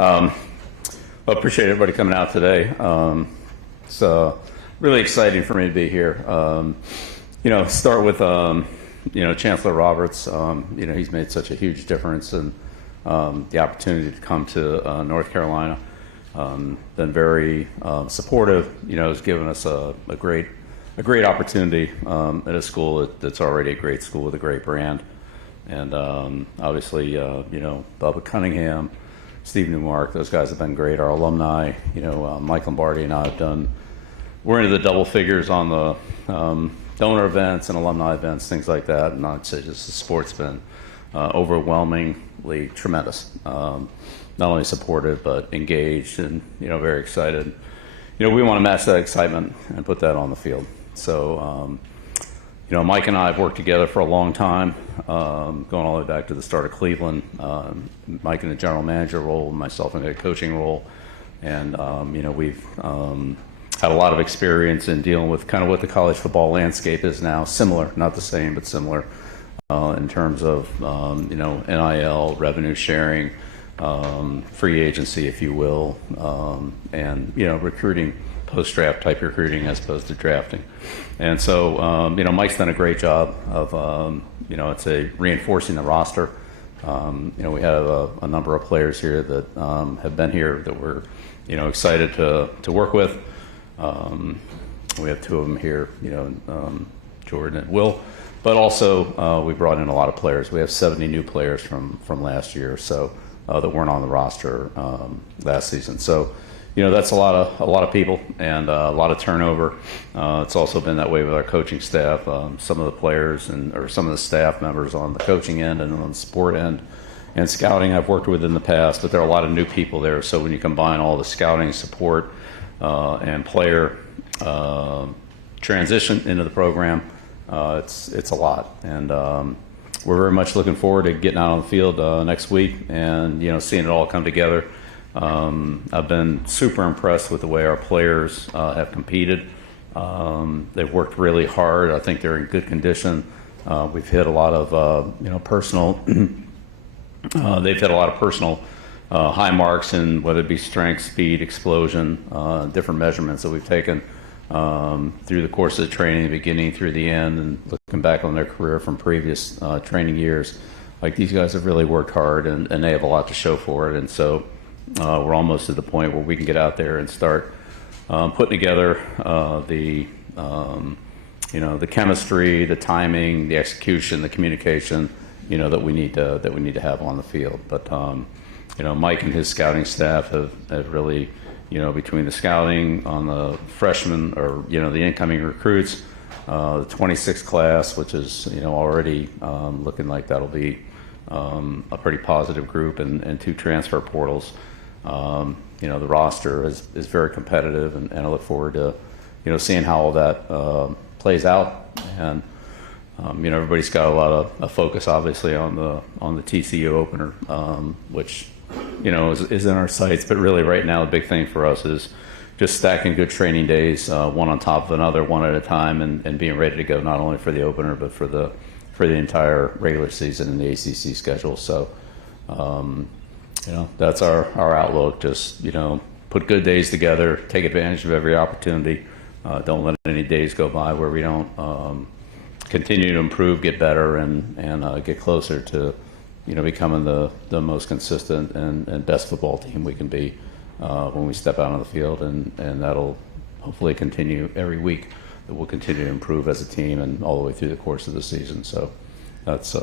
Well, appreciate everybody coming out today. It's really exciting for me to be here. Start with Chancellor Roberts. He's made such a huge difference in the opportunity to come to North Carolina. Been very supportive. Has given us a great opportunity at a school that's already a great school with a great brand. And obviously, Bubba Cunningham, Steve Newmark, those guys have been great. Our alumni, Mike Lombardi and I we're into the double figures on the donor events and alumni events, things like that. And I'd say just the sport's been overwhelmingly tremendous. Not only supportive, but engaged and, very excited. We want to match that excitement and put that on the field. So, Mike and I have worked together for a long time, going all the way back to the start of Cleveland. Mike in the general manager role, myself in a coaching role. And, we've had a lot of experience in dealing with kind of what the college football landscape is now, similar, not the same, but similar in terms of, NIL, revenue sharing, free agency, if you will, and, recruiting, post-draft type recruiting as opposed to drafting. And so, Mike's done a great job of, it's reinforcing the roster. We have a number of players here that have been here that we're, excited to work with. We have two of them here, Jordan and Will. But also, we brought in a lot of players. We have 70 new players from last year, so that weren't on the roster last season. So, that's a lot of people and a lot of turnover. It's also been that way with our coaching staff. Some of the players or some of the staff members on the coaching end and on the sport end and scouting I've worked with in the past, but there are a lot of new people there. So when you combine all the scouting support and player transition into the program, it's a lot. And we're very much looking forward to getting out on the field next week and seeing it all come together. I've been super impressed with the way our players have competed. They've worked really hard. I think they're in good condition. We've hit a lot of personal. They've hit a lot of personal high marks in whether it be strength, speed, explosion, different measurements that we've taken through the course of the training, the beginning through the end, and looking back on their career from previous training years. Like, these guys have really worked hard and they have a lot to show for it. And so we're almost at the point where we can get out there and start putting together the chemistry, the timing, the execution, the communication, that we need to have on the field. But Mike and his scouting staff have really, between the scouting on the freshmen or the incoming recruits, the 26th class, which is already looking like that'll be a pretty positive group, and two transfer portals. The roster is very competitive, and I look forward to seeing how all that plays out. And everybody's got a lot of focus, obviously, on the TCU opener, which is in our sights. But really, right now, the big thing for us is just stacking good training days, one on top of another, one at a time, and being ready to go not only for the opener but for the entire regular season and the ACC schedule. So, that's our outlook. Just put good days together, take advantage of every opportunity. Don't let any days go by where we don't continue to improve, get better, and get closer to becoming the most consistent and best football team we can be when we step out on the field, and that'll hopefully continue every week. That we'll continue to improve as a team and all the way through the course of the season. So that's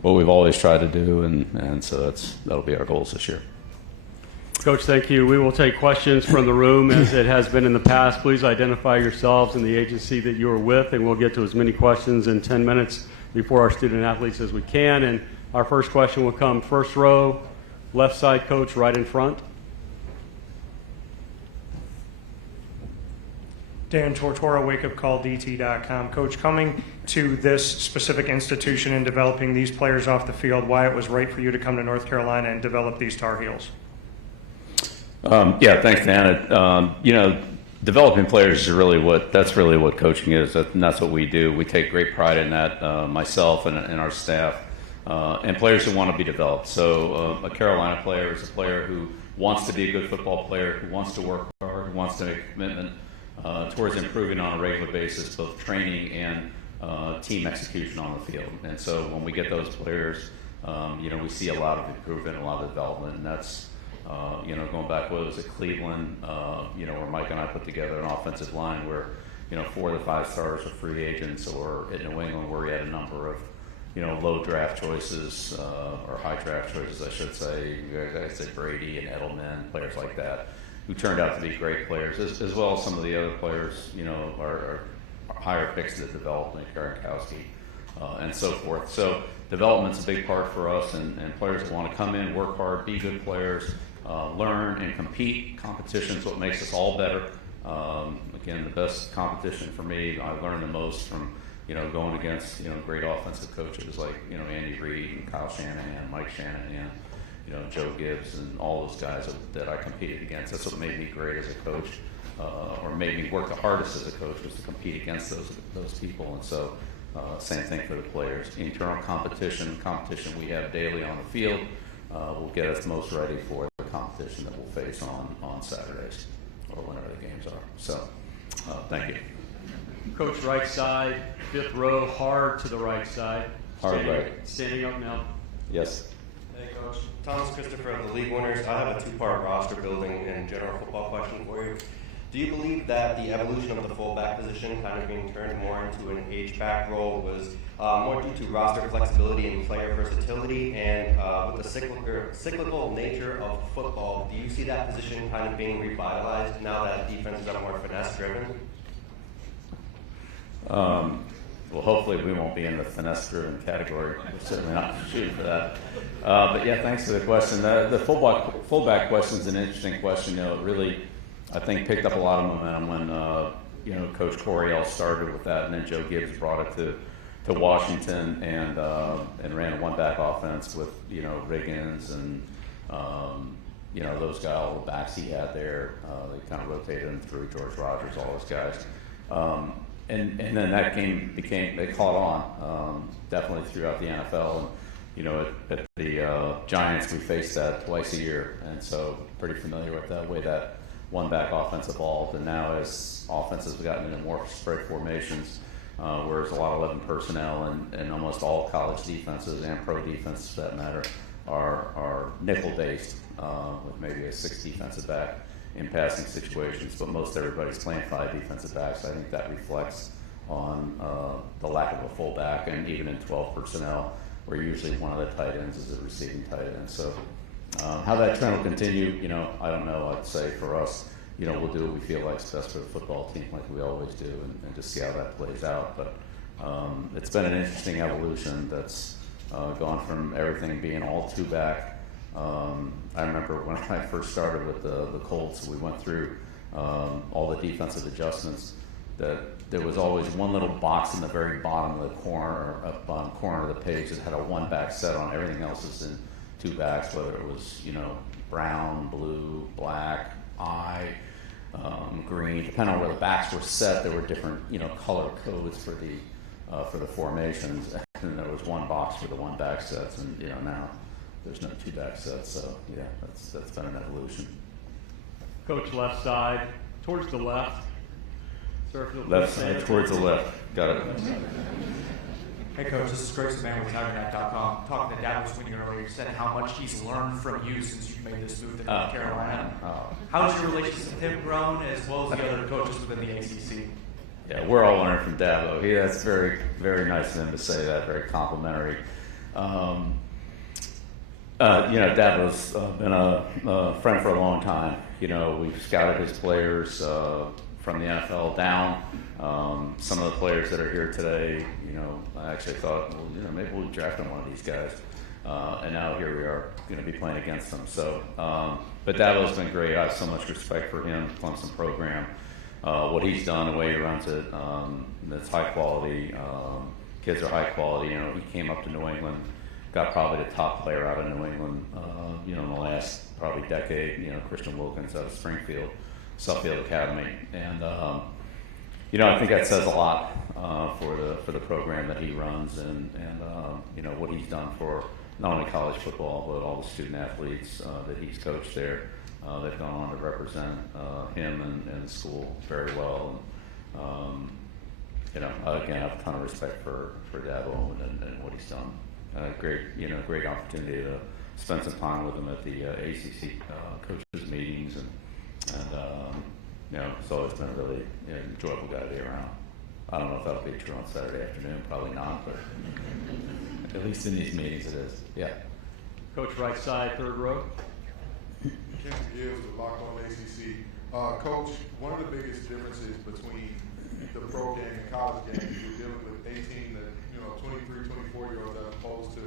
what we've always tried to do, and so that'll be our goals this year. Coach, thank you. We will take questions from the room as it has been in the past. Please identify yourselves and the agency that you are with, and we'll get to as many questions in 10 minutes before our student athletes as we can. And our first question will come first row, left side, coach, right in front. Dan Tortora, wakeupcalldt.com. Coach, coming to this specific institution and developing these players off the field, why it was right for you to come to North Carolina and develop these Tar Heels? Yeah, thanks, Dan. Developing players is really what coaching is, and that's what we do. We take great pride in that, myself and our staff. and players who want to be developed. So a Carolina player is a player who wants to be a good football player, who wants to work hard, who wants to make a commitment towards improving on a regular basis, both training and team execution on the field. And so when we get those players, we see a lot of improvement, a lot of development, and that's going back, what was it, Cleveland, where Mike and I put together an offensive line where 4 of the 5 stars are free agents, or in New England where we had a number of low draft choices, or high draft choices, I should say. I say Brady and Edelman, players like that, who turned out to be great players, as well as some of the other players, are higher picks that developed, like Gronkowski, and so forth. So development's a big part for us, and players that want to come in, work hard, be good players, learn and compete. Competition's what makes us all better. Again, the best competition for me, I learned the most from going against great offensive coaches like Andy Reid and Kyle Shanahan, Mike Shanahan, Joe Gibbs, and all those guys that I competed against. That's what made me great as a coach, or made me work the hardest as a coach, was to compete against those people. And so same thing for the players. Internal competition we have daily on the field will get us most ready for the competition that we'll face on Saturdays or whenever the games are. So thank you. Coach, right side, 5th row, hard to the right side. Hard right. Standing up now. Yes. Hey, Coach. Thomas Christopher of the League Winners. I have a 2-part roster building and general football question for you. Do you believe that the evolution of the fullback position, kind of being turned more into an H-back role, was more due to roster flexibility and player versatility? And with the cyclical nature of football, do you see that position kind of being revitalized now that defenses are more finesse-driven? Well, hopefully we won't be in the finesse-driven category. We're certainly not shooting for that. But yeah, thanks for the question. The fullback question is an interesting question. It really, I think, picked up a lot of momentum when Coach Coryell started with that, and then Joe Gibbs brought it to Washington and ran a one-back offense with Riggins and those guys, all the backs he had there. They kind of rotated him through, George Rogers, all those guys. And then that game they caught on definitely throughout the NFL. And at the Giants, we faced that twice a year, and so pretty familiar with that way that one-back offense evolved. And now as offenses have gotten into more spread formations, where it's a lot of 11 personnel, and almost all college defenses and pro defenses, for that matter, are nickel-based, with maybe a 6 defensive back in passing situations, but most everybody's playing 5 defensive backs. I think that reflects on the lack of a fullback, and even in 12 personnel, where usually one of the tight ends is a receiving tight end. So how that trend will continue, I don't know. I'd say for us, we'll do what we feel like is best for the football team, like we always do, and just see how that plays out. But it's been an interesting evolution that's gone from everything being all 2-back. I remember when I first started with the Colts, we went through all the defensive adjustments, that there was always one little box in the very bottom of the corner of the page that had a one-back set on. Everything else is in 2 backs, whether it was brown, blue, black, green, depending on where the backs were set. There were different color codes for the formations, and there was one box for the one-back sets, and now there's no 2-back sets. So yeah, that's been an evolution. Coach, left side, towards the left. Sir, Left side towards the left. Got it. Hey, Coach, this is Greg Saban with TigerNet.com. Talking to Dabo Swinney earlier, you said how much he's learned from you since you've made this move to North Carolina. How's your relationship with him grown, as well as the other coaches within the ACC? Yeah, we're all learning from Dabo. That's very, very nice of him to say that. Very complimentary. Dabo's been a friend for a long time. We've scouted his players from the NFL down. Some of the players that are here today, I actually thought, maybe we'll draft one of these guys. And now here we are going to be playing against them. So, but Dabo's been great. I have so much respect for him, Clemson program, what he's done, the way he runs it. That's high quality. Kids are high quality. He came up to New England, got probably the top player out of New England, in the last probably decade. Christian Wilkins out of Springfield, Suffield Academy, and I think that says a lot for the program that he runs and what he's done for not only college football but all the student athletes that he's coached there. They've gone on to represent him and the school very well. And, again, I have a ton of respect for Dabo and what he's done. Great opportunity to spend some time with him at the ACC coaches meetings, and it's always been a really enjoyable guy to be around. I don't know if that'll be true on Saturday afternoon, probably not, but at least in these meetings it is. Yeah. Coach, right side, third row. Ken Gibbs with Locked On ACC. Coach, one of the biggest differences between the pro game and college game is you're dealing with 18 to 23, 24-year-olds as opposed to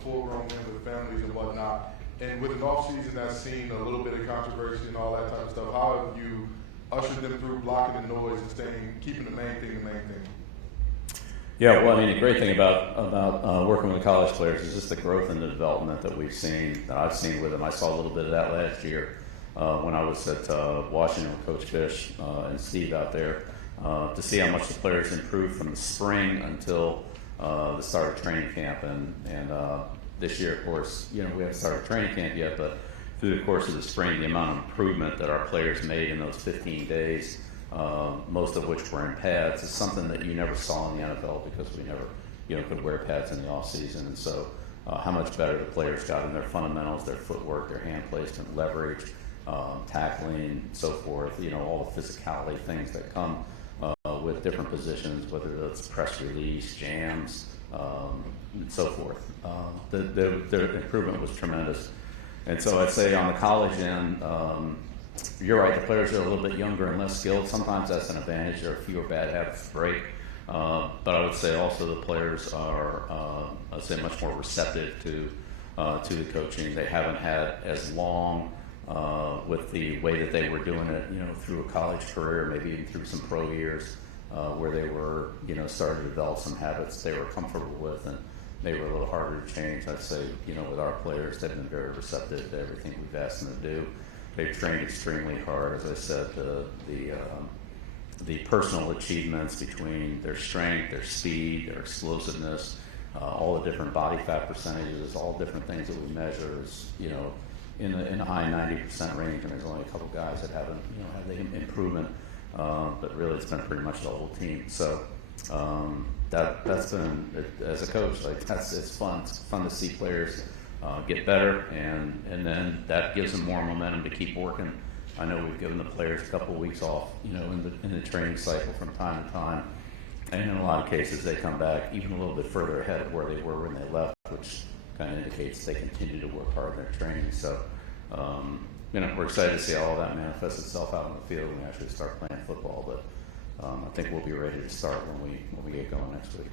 full-grown men with families and whatnot. And with an off-season that's seen a little bit of controversy and all that type of stuff, how have you ushered them through blocking the noise and keeping the main thing the main thing? Yeah, well, I mean, the great thing about working with college players is just the growth and the development that I've seen with them. I saw a little bit of that last year when I was at Washington with Coach Fish and Steve out there to see how much the players improved from the spring until the start of training camp. And this year, of course, we haven't started training camp yet, but through the course of the spring, the amount of improvement that our players made in those 15 days, most of which were in pads, is something that you never saw in the NFL because we never, could wear pads in the off season. And so, how much better the players got in their fundamentals, their footwork, their hand placement, leverage, tackling, so forth. All the physicality things that come with different positions, whether it's press release, jams, and so forth. The improvement was tremendous. And so I'd say on the college end, you're right, the players are a little bit younger and less skilled. Sometimes that's an advantage. There are fewer bad habits to break. But I would say also the players are, I'd say, much more receptive to the coaching. They haven't had as long with the way that they were doing it, through a college career, maybe even through some pro years, where they were, starting to develop some habits they were comfortable with, and they were a little harder to change. I'd say, with our players, they've been very receptive to everything we've asked them to do. They've trained extremely hard. As I said, the personal achievements between their strength, their speed, their explosiveness, all the different body fat percentages, all different things that we measure is, in the high 90% range, and there's only a couple guys that haven't, had the improvement, but really it's been pretty much the whole team. So that's been, as a coach, it's fun. It's fun to see players get better, and then that gives them more momentum to keep working. I know we've given the players a couple of weeks off, in the training cycle from time to time, and in a lot of cases they come back even a little bit further ahead of where they were when they left, which kind of indicates they continue to work hard in their training. So, we're excited to see all of that manifest itself out in the field when we actually start playing football. But I think we'll be ready to start when we get going next week.